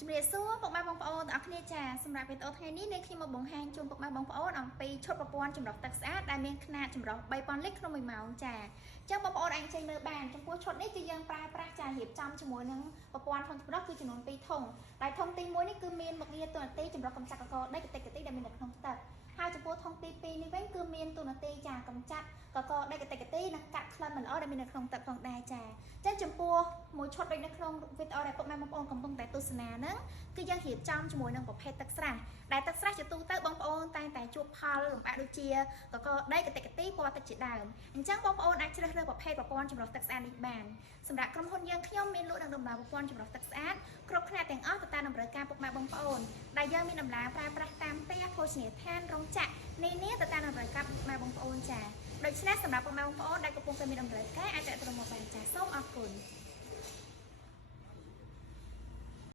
ជំរាបសួរពុកម៉ែបងប្អូនទាំងអស់គ្នាចាសម្រាប់វីដេអូថ្ងៃនេះនាងខ្ញុំមកបង្ហាញជូនពុកម៉ែបងប្អូនអំពីឈុតប្រព័ន្ធចម្រោះទឹកស្អាតដែលមានຂະຫນាតចម្រោះ3000លីត្រក្នុង1ម៉ោងចាអញ្ចឹងបងប្អូនអាចចេញមើលបានចំពោះឈុតនេះគឺយើងប្រើប្រាស់ចារៀបចំជាមួយនឹងប្រព័ន្ធធុងចម្រោះគឺចំនួន2ធុងដែលធុងទី1នេះគឺមានមុខងារទូនាទីចម្រោះកម្ចាត់កកដីកតិកតិដែលមាននៅក្នុងទឹកហើយចំពោះធុងទី2នេះវិញគឺមានទូនាទីចាកម្ចាត់កកដីកតិកតិនិងកាត់ក្លិនមិនល្អដែលមាននៅក្នុងទឹកផងដែរចាអញ្ចឹងចំពោះមួយឈុតដូចនៅក្នុងវីដេអូដែលពុកម៉ែបងប្អូនកំពុងតែទស្សនាហ្នឹងគឺយើងរៀបចំជាមួយនឹងប្រភេទទឹកស្រះដែលទឹកស្រះជាទូទៅបងប្អូនតែងតែជួបផលលំបាកដូចជាកកដីកតិកតិពណ៌ទឹកជាដើមអញ្ចឹងបងប្អូនអាចជ្រើសរើសប្រភេទប្រព័ន្ធចម្រោះទឹកស្អាតនេះបានសម្រាប់ក្រុមហ៊ុនយើងខ្ញុំមានលក់និងដំណើរប្រព័ន្ធចម្រោះទឹកស្អាតគ្រប់ຂະຫນាតទាំងអស់ទៅតាមតម្រូវការពុកម៉ែបងប្អូនដែលយើងមានដំណើរប្រើប្រាស់តាមផ្ទះភោជនីយដ្ឋានរោងចក្រនានាទៅតាមតម្រូវការពុកម៉ែបងប្អូនចាដូច្នេះសម្រាប់ពុកម៉ែបងប្អូនដែលកំពុងតែមានតម្រូវការអាចទាក់ទងមកបានចាសូមអរគុណ